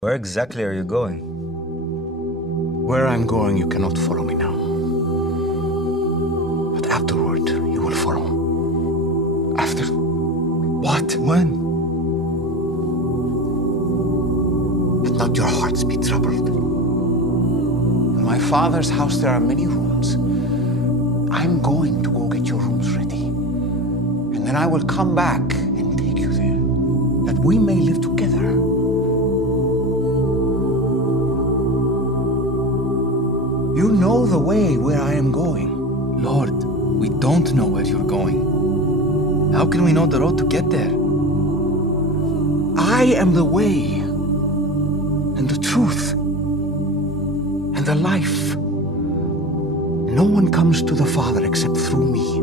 Where exactly are you going? Where I'm going, you cannot follow me now. But afterward, you will follow. After what? When? Let not your hearts be troubled. In my Father's house there are many rooms. I'm going to go get your rooms ready. And then I will come back and take you there, that we may live together. You know the way where I am going. Lord, we don't know where you're going. How can we know the road to get there? I am the way, and the truth, and the life. No one comes to the Father except through me.